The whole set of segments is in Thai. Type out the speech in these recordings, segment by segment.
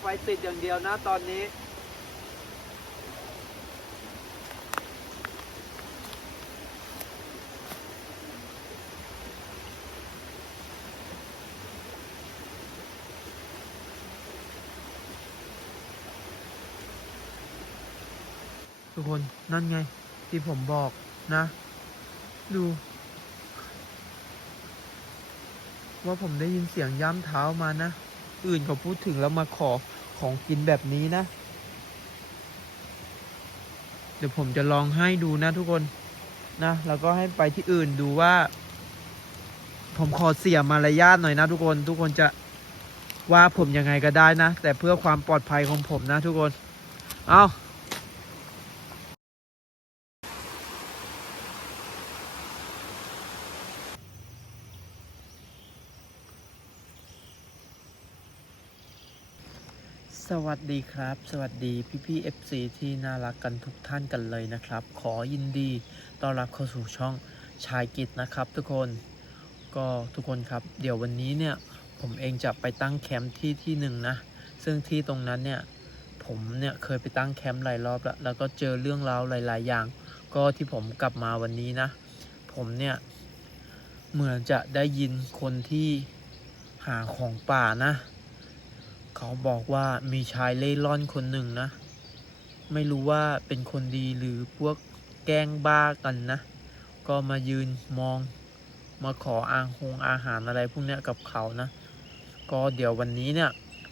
ไฟติดอย่างเดียวนะตอนนี้ ทุกคนนั่นไง ที่ผมบอกนะ ดู ว่าผมได้ยินเสียงย่ำเท้ามานะ อื่นเขาพูดถึงแล้วมาขอของกินแบบนี้นะ เดี๋ยวผมจะลองให้ดูนะทุกคนนะ แล้วก็ให้ไปที่อื่นดูว่า ผมขอเสียมารยาทหน่อยนะทุกคนทุกคนจะว่าผมยังไงก็ได้นะ แต่เพื่อความปลอดภัยของผมนะทุกคน เอา สวัสดีครับ สวัสดีพี่พี่ FC ที่น่ารักกันทุกท่านกันเลยนะครับ ขอยินดีต้อนรับเข้าสู่ช่องชายกิจนะครับ ทุกคนก็ทุกคนครับ เดี๋ยววันนี้เนี่ยผมเองจะไปตั้งแคมป์ที่ที่หนึ่งนะ ซึ่งที่ตรงนั้นเนี่ยผมเนี่ยเคยไปตั้งแคมป์หลายรอบแล้วแล้วก็เจอเรื่องราวหลาย ๆ อย่าง ก็ที่ผมกลับมาวันนี้นะ ผมเนี่ยเหมือนจะได้ยินคนที่หาของป่านะ เขาบอกว่ามีชายเล่ร่อนคนหนึ่งนะ ไม่รู้ว่าเป็นคนดีหรือพวกแกล้งบ้ากันนะ ก็มายืนมองมาขออางหงอาหารอะไรพวกเนี้ยกับเขานะ ก็เดี๋ยววันนี้เนี่ย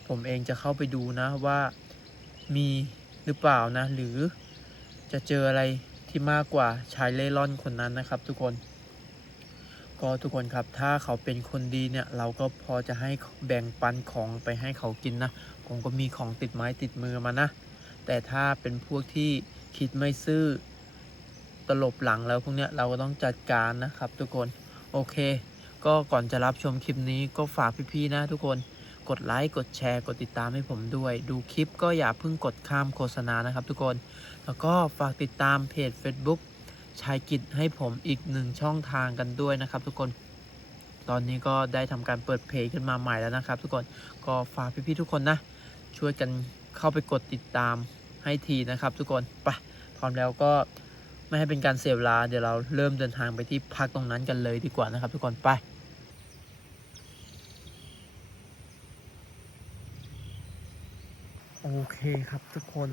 ผมเองจะเข้าไปดูนะว่ามีหรือเปล่านะ หรือจะเจออะไรที่มากกว่าชายเล่ร่อนคนนั้นนะครับทุกคน ก็ทุกคนครับถ้าเขาเป็นคนดีเนี่ยเราก็พอจะให้แบ่งปันของไปให้เขากินนะผมก็มีของติดไม้ติดมือมานะ แต่ถ้าเป็นพวกที่คิดไม่ซื่อตลบหลังแล้วพวกเนี้ยเราก็ต้องจัดการนะครับ ทุกคนโอเค ก็ก่อนจะรับชมคลิปนี้ก็ฝากพี่ๆนะ ทุกคนกดไลค์กดแชร์กดติดตามให้ผมด้วย ดูคลิปก็อย่าเพิ่งกดข้ามโฆษณานะครับ ทุกคน แล้วก็ฝากติดตามเพจ Facebook ชายกิจให้ผมอีกหนึ่งช่องทางกันด้วยนะครับ ทุกคนตอนนี้ก็ได้ทำการเปิดเพจขึ้นมาใหม่แล้วนะครับ ทุกคนก็ฝากพี่ๆทุกคนนะ ช่วยกันเข้าไปกดติดตามให้ทีนะครับ ทุกคนไปพร้อมแล้วก็ไม่ให้เป็นการเสียเวลาเดี๋ยวเราเริ่มเดินทางไปที่พักตรงนั้นกันเลยดีกว่านะครับ ทุกคนไปโอเคครับทุกคน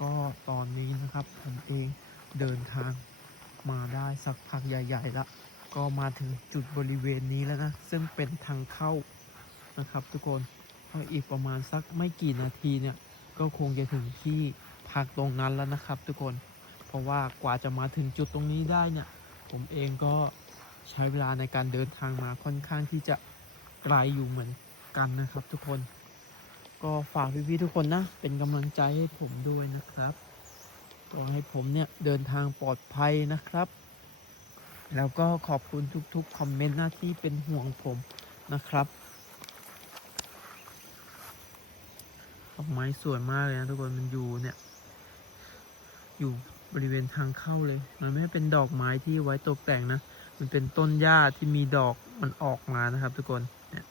ก็ตอนนี้นะครับผมเองเดินทาง มาได้สักพักใหญ่ๆแล้วก็มาถึงจุดบริเวณนี้แล้วนะ ซึ่งเป็นทางเข้านะครับ ทุกคนก็อีกประมาณสักไม่กี่นาทีเนี่ย ก็คงจะถึงที่พักตรงนั้นแล้วนะครับ ทุกคน เพราะว่ากว่าจะมาถึงจุดตรงนี้ได้เนี่ย ผมเองก็ใช้เวลาในการเดินทางมาค่อนข้างที่จะไกลอยู่เหมือนกันนะครับ ทุกคน ก็ฝากพี่ๆทุกคนนะ เป็นกำลังใจให้ผมด้วยนะครับ ก็ให้ผมเนี่ยเดินทางปลอดภัยนะครับ แล้วก็ขอบคุณทุกๆคอมเมนต์นะที่เป็นห่วงผมนะครับดอกไม้สวยมากเลยนะทุกคนมันอยู่เนี่ย อยู่บริเวณทางเข้าเลย มันไม่ได้เป็นดอกไม้ที่ไว้ตกแต่งนะ มันเป็นต้นหญ้าที่มีดอกมันออกมานะครับ ทุกคนเนี่ย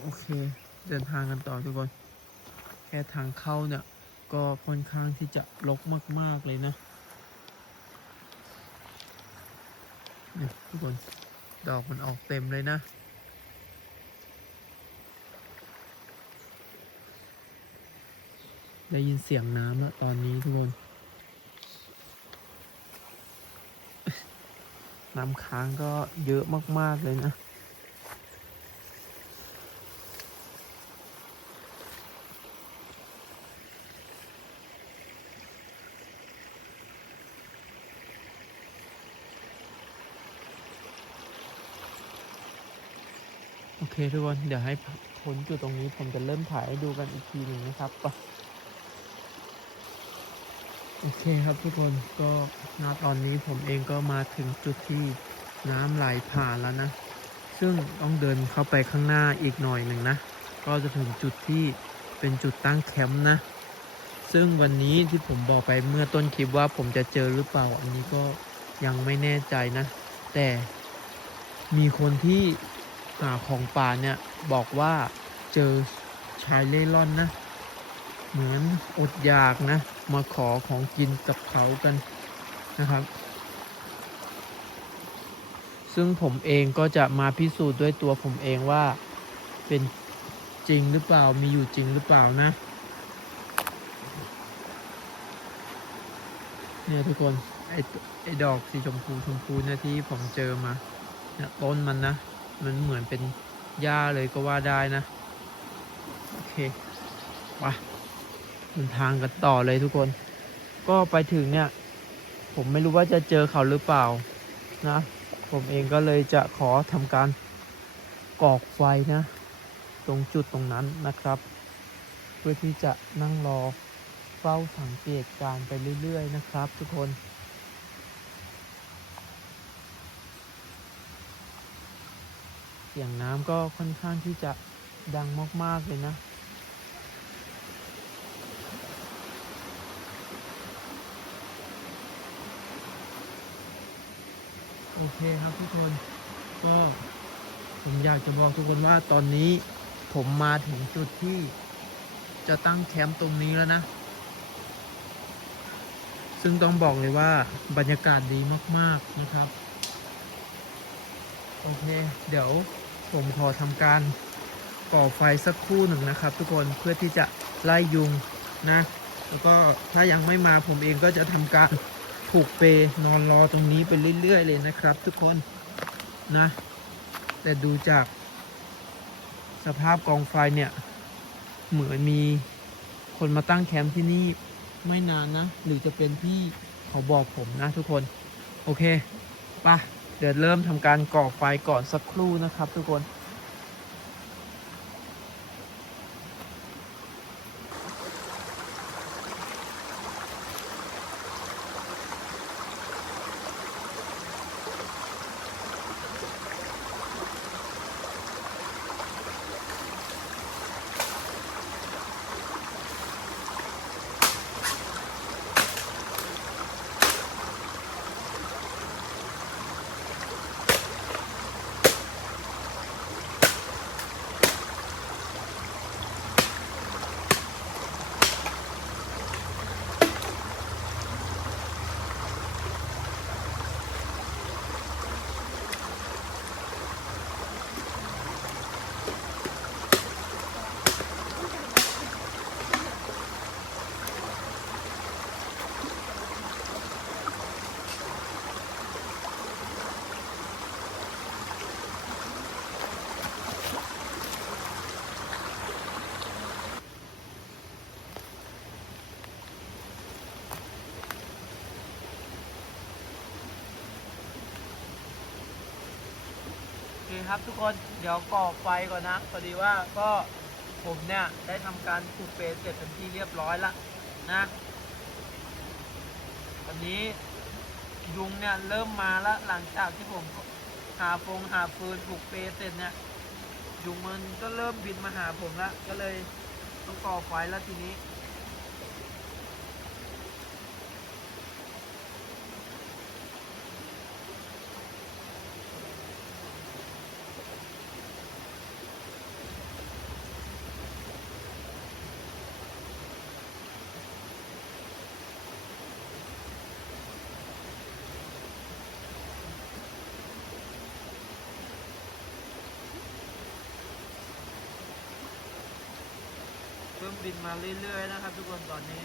โอเค เดินทางกันต่อทุกคน แค่ทางเข้าเนี่ย ก็ค่อนข้างที่จะรกมาก ๆ เลยนะนี่ทุกคน ดอกมันออกเต็มเลยนะได้ยินเสียงน้ำแล้วตอนนี้ทุกคน น้ำค้างก็เยอะมาก ๆ เลยนะ อเคทุกคนเดี๋ยวให้พ้นจุดตรงนี้ผมจะเริ่มถ่ายให้ดูกันอีกทีหนึ่งนะครับโอเคครับทุกคนก็ณตอนนี้ผมเองก็มาถึงจุดที่น้ำไหลผ่านแล้วนะ ซึ่งต้องเดินเข้าไปข้างหน้าอีกหน่อยหนึ่งนะ ก็จะถึงจุดที่เป็นจุดตั้งแคมป์นะ ซึ่งวันนี้ที่ผมบอกไปเมื่อต้นคลิปว่าผมจะเจอหรือเปล่าอันนี้ก็ยังไม่แน่ใจนะ แต่มีคนที่ ของป่าเนี่ยบอกว่าเจอชายเล่ร่อนนะ เหมือนอดอยากนะ มาขอของกินกับเขากันนะครับ ซึ่งผมเองก็จะมาพิสูจน์ด้วยตัวผมเองว่าเป็นจริงหรือเปล่ามีอยู่จริงหรือเปล่านะ เนี่ยทุกคนไอ้ไอ้ดอกสีชมพูชมพูเนี่ยที่ผมเจอมาเนี่ยต้นมันนะ มันเหมือนเป็นหญ้าเลยก็ว่าได้นะ โอเคไปเดินทางกันต่อเลยทุกคน ก็ไปถึงเนี่ย ผมไม่รู้ว่าจะเจอเขาหรือเปล่านะ ผมเองก็เลยจะขอทำการกอกไฟนะ ตรงจุดตรงนั้นนะครับ เพื่อที่จะนั่งรอเฝ้าสังเกตการ์ไปเรื่อย ๆ นะครับ ทุกคน สียงน้ำก็ค่อนข้างที่จะดังมาก ๆ เลยนะ โอเคครับทุกคน ก็ผมอยากจะบอกทุกคนว่าตอนนี้ผมมาถึงจุดที่จะตั้งแคมป์ตรงนี้แล้วนะ ซึ่งต้องบอกเลยว่าบรรยากาศดีมาก ๆ นะครับ โอเค เดี๋ยว ผมขอทำการก่อไฟสักครู่หนึ่งนะครับ ทุกคนเพื่อที่จะไล่ยุงนะ แล้วก็ถ้ายังไม่มาผมเองก็จะทำการผูกเปนอนรอตรงนี้ไปเรื่อยๆเลยนะครับ ทุกคนนะ แต่ดูจากสภาพกองไฟเนี่ย เหมือนมีคนมาตั้งแคมป์ที่นี่ไม่นานนะ หรือจะเป็นที่เขาบอกผมนะทุกคน โอเคปะ เดี๋ยวเริ่มทำการก่อไฟก่อนสักครู่นะครับทุกคน ครับ ทุกคนเดี๋ยวก่อไฟก่อนนะพอดีว่าก็ผมเนี่ยได้ทำการผูกเปลเสร็จเป็นที่เรียบร้อยละนะตอนนี้ยุงเนี่ยเริ่มมาแล้วหลังจากที่ผมหาฟงหาฟืนผูกเปลเสร็จเนี่ยยุงมันก็เริ่มบินมาหาผมละก็เลยต้องก่อไฟแล้วทีนี้ บินมาเรื่อยๆนะครับ ทุกคนตอนนี้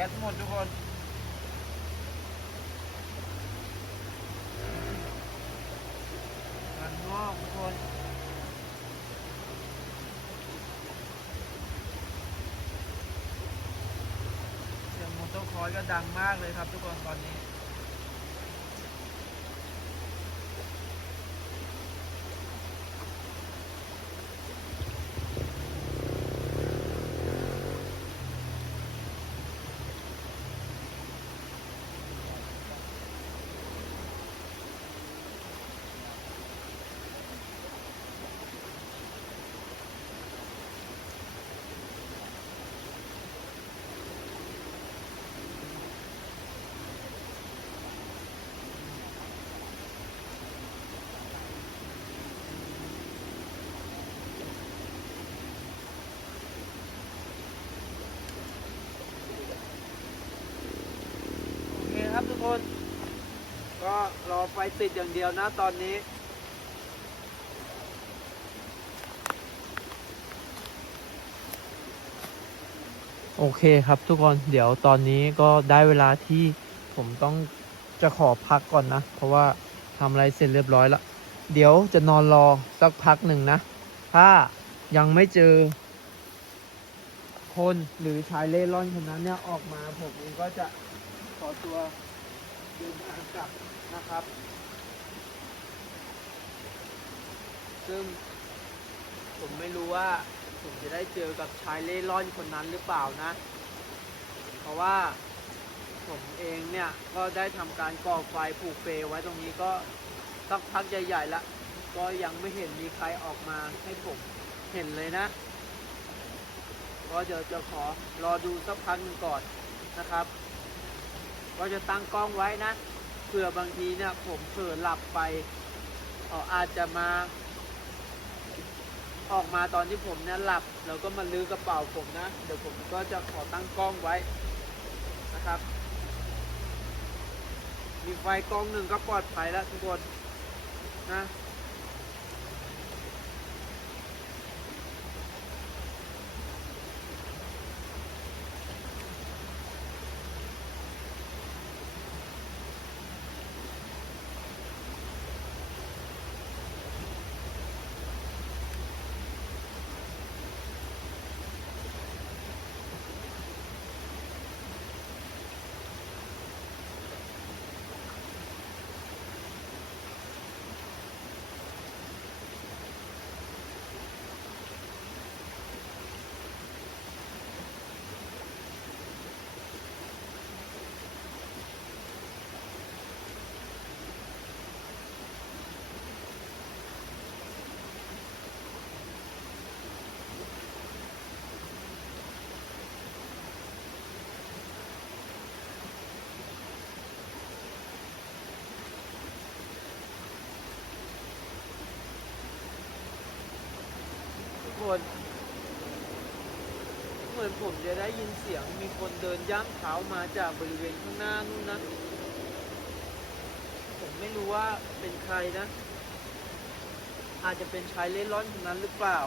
ก๊สหมดทุกคนมันงอกทุกคนเสียงมอเตอร์คอยก็ดังมากเลยครับทุกคนตอนนี้ ครับทุกคน ก็รอไฟติดอย่างเดียวนะตอนนี้ โอเคครับทุกคนเดี๋ยวตอนนี้ก็ได้เวลาที่ผมต้องจะขอพักก่อนนะ เพราะว่าทำอะไรเสร็จเรียบร้อยแล้ว เดี๋ยวจะนอนรอสักพักหนึ่งนะ ถ้ายังไม่เจอ คนหรือชายเล่ร่อนคนนั้นเนี่ยออกมาผมเองก็จะขอตัว เดินทางกลับนะครับ ซึ่งผมไม่รู้ว่าผมจะได้เจอกับชายเล่ร่อนคนนั้นหรือเปล่านะ เพราะว่าผมเองเนี่ยก็ได้ทำการก่อไฟผูกเปลไว้ตรงนี้ก็สักพักใหญ่ๆล้วก็ยังไม่เห็นมีใครออกมาให้ผมเห็นเลยนะ ก็เดี๋ยวจะขอรอดูสักพักหนึ่งก่อนนะครับ ก็จะตั้งกล้องไว้นะเผื่อบางทีเนี่ยผมเผลอหลับไปเอออาจจะมา ออกมาตอนที่ผมเนี่ยหลับ แล้วก็มาลื้อกระเป๋าผมนะ เดี๋ยวผมก็จะขอตั้งกล้องไว้นะครับ มีไฟกล้องหนึ่งก็ปลอดภัยแล้วทุกคนนะ น เหมือนผมจะได้ยินเสียงมีคนเดินย่ำเท้ามาจากบริเวณข้างหน้านู่นนะ ผมไม่รู้ว่าเป็นใครนะ อาจจะเป็นชายเล่ร่อนคนนั้นหรือเปล่า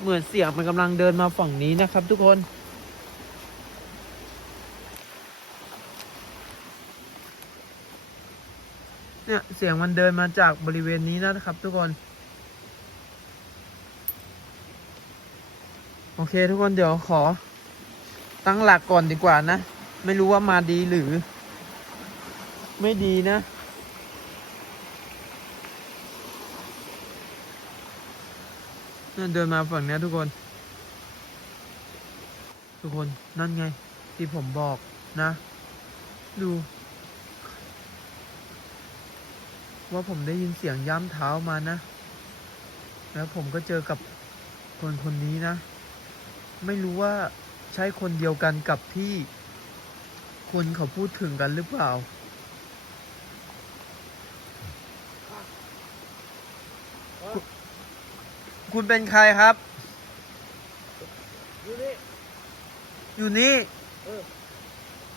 เหมือนเสียงมันกำลังเดินมาฝั่งนี้นะครับ ทุกคนเนี่ยเสียงมันเดินมาจากบริเวณนี้นะครับทุกคน โอเคทุกคนเดี๋ยวขอ ตั้งหลักก่อนดีกว่านะ ไม่รู้ว่ามาดีหรือ ไม่ดีนะ นั่นเดินมาฝั่งนี้ทุกคน ทุกคนนั่นไง ที่ผมบอกนะ ดู ว่าผมได้ยินเสียงย่ำเท้ามานะ แล้วผมก็เจอกับคนคนนี้นะ ไม่รู้ว่าใช่คนเดียวกันกับที่คนเขาพูดถึงกันหรือเปล่า คุณคุณเป็นใครครับ อยู่นี่ อยู่นี่เออ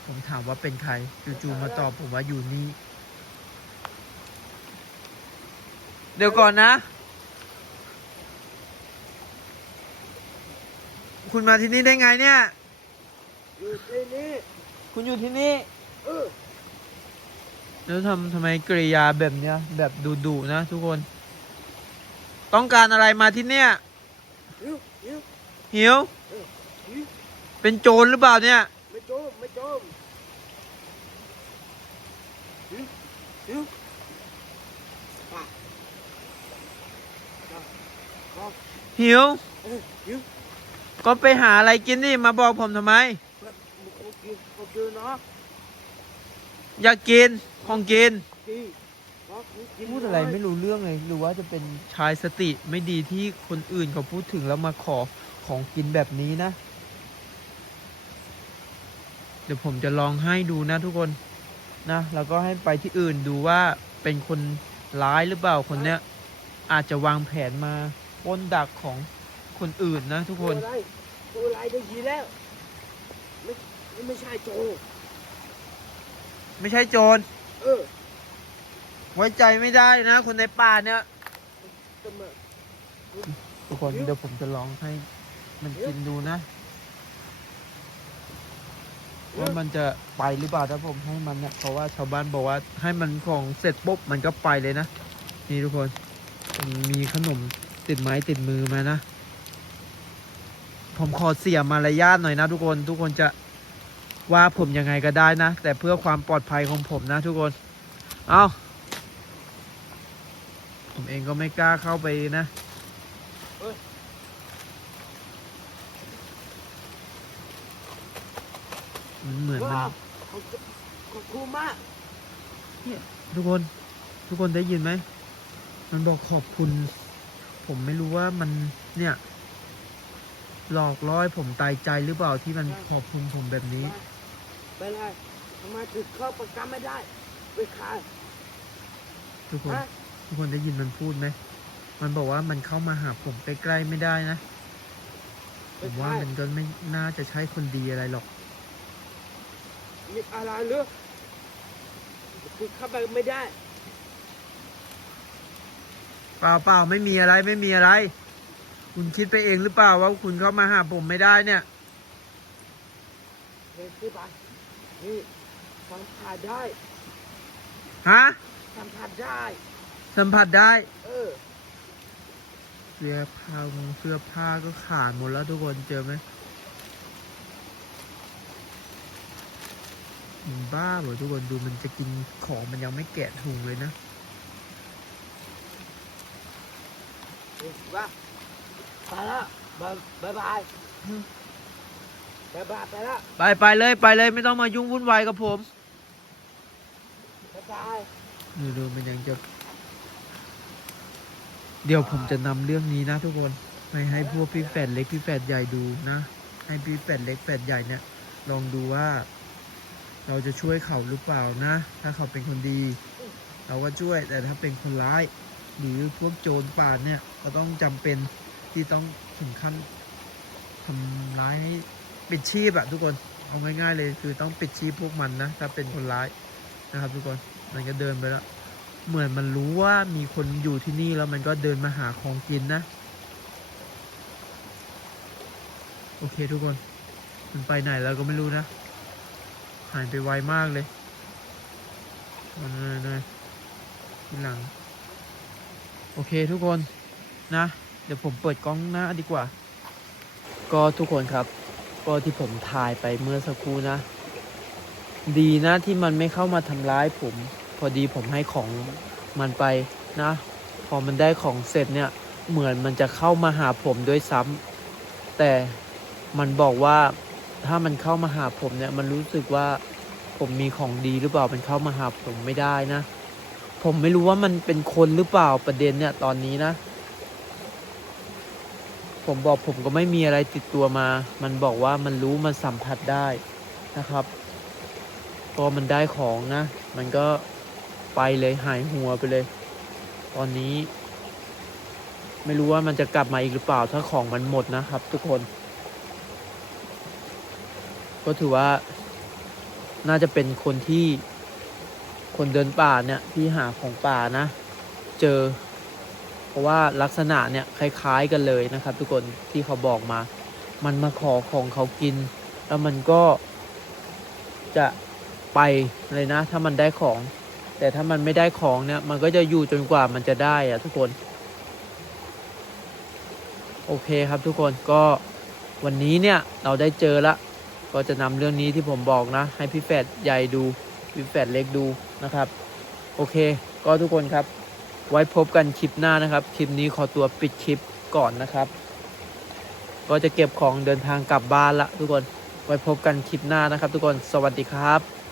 ผมถามว่าเป็นใคร จู่ๆมาตอบผมว่าอยู่นี่ เดี๋ยวก่อนนะ คุณมาที่นี่ได้ไงเนี่ย อยู่ที่นี่คุณอยู่ที่นี่เออแล้วทำทำไมกริยาแบบเนี้ย แบบดุๆนะ ทุกคน ต้องการอะไรมาที่เนี่ยหิวหิวหิวเออหิวเป็นโจรหรือเปล่าเนี่ย ไม่โจมไม่โจมหิวหิวป่ะจ้ะจ้ะหิวเออหิว ก็ไปหาอะไรกินดิมาบอกผมทำไมแบบมึงคงกินคงกินเนาะอยากกินของกินกินเนาะกิน พูดอะไรไม่รู้เรื่องเลย หรือว่าจะเป็นชายสติไม่ดีที่คนอื่นเขาพูดถึงแล้วมาขอของกินแบบนี้นะ เดี๋ยวผมจะลองให้ดูนะทุกคนนะ แล้วก็ให้ไปที่อื่นดูว่าเป็นคนร้ายหรือเปล่าคนเนี้ย อาจจะวางแผนมาปล้นดักของ คนอื่นนะ ทุกคน ตัวอะไรตัวอะไรได้ยินแล้ว ไม่ไม่ใช่โจไม่ใช่โจร เออไว้ใจไม่ได้นะ คนในป่าเนี่ย จะมา ทุกคนเดี๋ยวผมจะลองให้มันกินดูนะว่ามันจะไปหรือเปล่าถ้าผมให้มันเนี่ยเพราะว่าชาวบ้านบอกว่าให้มันของเสร็จปุ๊บมันก็ไปเลยนะ นี่ทุกคน มีขนมติดไม้ติดมือมานะ ผมขอเสียมารยาทหน่อยนะทุกคนทุกคนจะว่าผมยังไงก็ได้นะ แต่เพื่อความปลอดภัยของผมนะทุกคน เอาผมเองก็ไม่กล้าเข้าไปนะมันเหมือนมันว้าวขอบบคุณมากทุกคนทุกคนได้ยินไหม มันบอกขอบคุณ ผมไม่รู้ว่ามันเนี่ย หลอกล่อให้ผมตายใจหรือเปล่าที่มันขอบคุณผมแบบนี้ไปเลยทำไมถึงเข้าประกันไม่ได้ ไปขาย ทุกคน ฮะ ทุกคนได้ยินมันพูดไหม มันบอกว่ามันเข้ามาหาผมใกล้ๆไม่ได้นะไปผมว่าขายมันก็ไม่น่าจะใช่คนดีอะไรหรอก มีอะไรหรือคือเข้าไปไม่ได้ เปล่าเปล่าไม่มีอะไรไม่มีอะไร คุณคิดไปเองหรือเปล่าว่าคุณเข้ามาหาผมไม่ได้เนี่ยเดินขึ้นไปนี่สัมผัสได้ฮะสัมผัสได้ สัมผัสได้เออเสื้อผ้าเสื้อผ้าก็ขาดหมดแล้วทุกคนเจอไหมมันบ้าเหรอทุกคนดูมันจะกินของมันยังไม่แกะถุงเลยนะว่า ไปแล้วบายบายบายบายบายไปแล้วไปไปเลยไปเลยไม่ต้องมายุ่งวุ่นวายกับผมบายบายดูดูมันยังจะเดี๋ยวผมจะนำเรื่องนี้นะทุกคนไปให้พวกพี่แฝดเล็กพี่แฝดใหญ่ดูนะ ให้พี่แฝดเล็กแฝดใหญ่เนี่ย ลองดูว่า เราจะช่วยเขาหรือเปล่านะ ถ้าเขาเป็นคนดี เราก็ช่วยแต่ถ้าเป็นคนร้าย หรือพวกโจรป่าดเนี่ยก็ต้องจำเป็น ที่ต้องถึงขั้นทำร้ายให้ปิดชีพอะทุกคนเอาง่ายๆเลยคือต้องปิดชีพพวกมันนะถ้าเป็นคนร้ายนะครับ ทุกคนมันก็เดินไปแล้ว เหมือนมันรู้ว่ามีคนอยู่ที่นี่แล้วมันก็เดินมาหาของกินนะ โอเคทุกคน มันไปไหนแล้วก็ไม่รู้นะหายไปไวมากเลยหน่อยหน่อยทีหลัง โอเคทุกคนนะ เดี๋ยวผมเปิดกล้องหน้าดีกว่า ก็ทุกคนครับ ก็ที่ผมถ่ายไปเมื่อสักครู่นะ ดีนะที่มันไม่เข้ามาทำร้ายผม พอดีผมให้ของมันไปนะ พอมันได้ของเสร็จเนี่ย เหมือนมันจะเข้ามาหาผมด้วยซ้ำแต่มันบอกว่าถ้ามันเข้ามาหาผมเนี่ย มันรู้สึกว่าผมมีของดีหรือเปล่า มันเข้ามาหาผมไม่ได้นะ ผมไม่รู้ว่ามันเป็นคนหรือเปล่าประเด็นเนี่ยตอนนี้นะ ผมบอกผมก็ไม่มีอะไรติดตัวมา มันบอกว่ามันรู้มันสัมผัสได้นะครับพอมันได้ของนะ มันก็ไปเลยหายหัวไปเลย ตอนนี้ ไม่รู้ว่ามันจะกลับมาอีกหรือเปล่าถ้าของมันหมดนะครับ ทุกคน ก็ถือว่า น่าจะเป็นคนที่คนเดินป่าเนี่ยที่หาของป่านะ เจอ เพราะว่าลักษณะเนี่ยคล้าย ๆกันเลยนะครับ ทุกคนที่เขาบอกมา มันมาขอของเขากิน แล้วมันก็จะไปเลยนะ ถ้ามันได้ของ แต่ถ้ามันไม่ได้ของเนี่ย มันก็จะอยู่จนกว่ามันจะได้อะทุกคน โอเคครับทุกคนก็วันนี้เนี่ยเราได้เจอละก็จะนำเรื่องนี้ที่ผมบอกนะ ให้พี่แฝดใหญ่ดูพี่แฝดเล็กดูนะครับ โอเค ก็ทุกคนครับ ไว้พบกันคลิปหน้านะครับ คลิปนี้ขอตัวปิดคลิปก่อนนะครับ ก็จะเก็บของเดินทางกลับบ้านละทุกคน ไว้พบกันคลิปหน้านะครับ ทุกคน สวัสดีครับ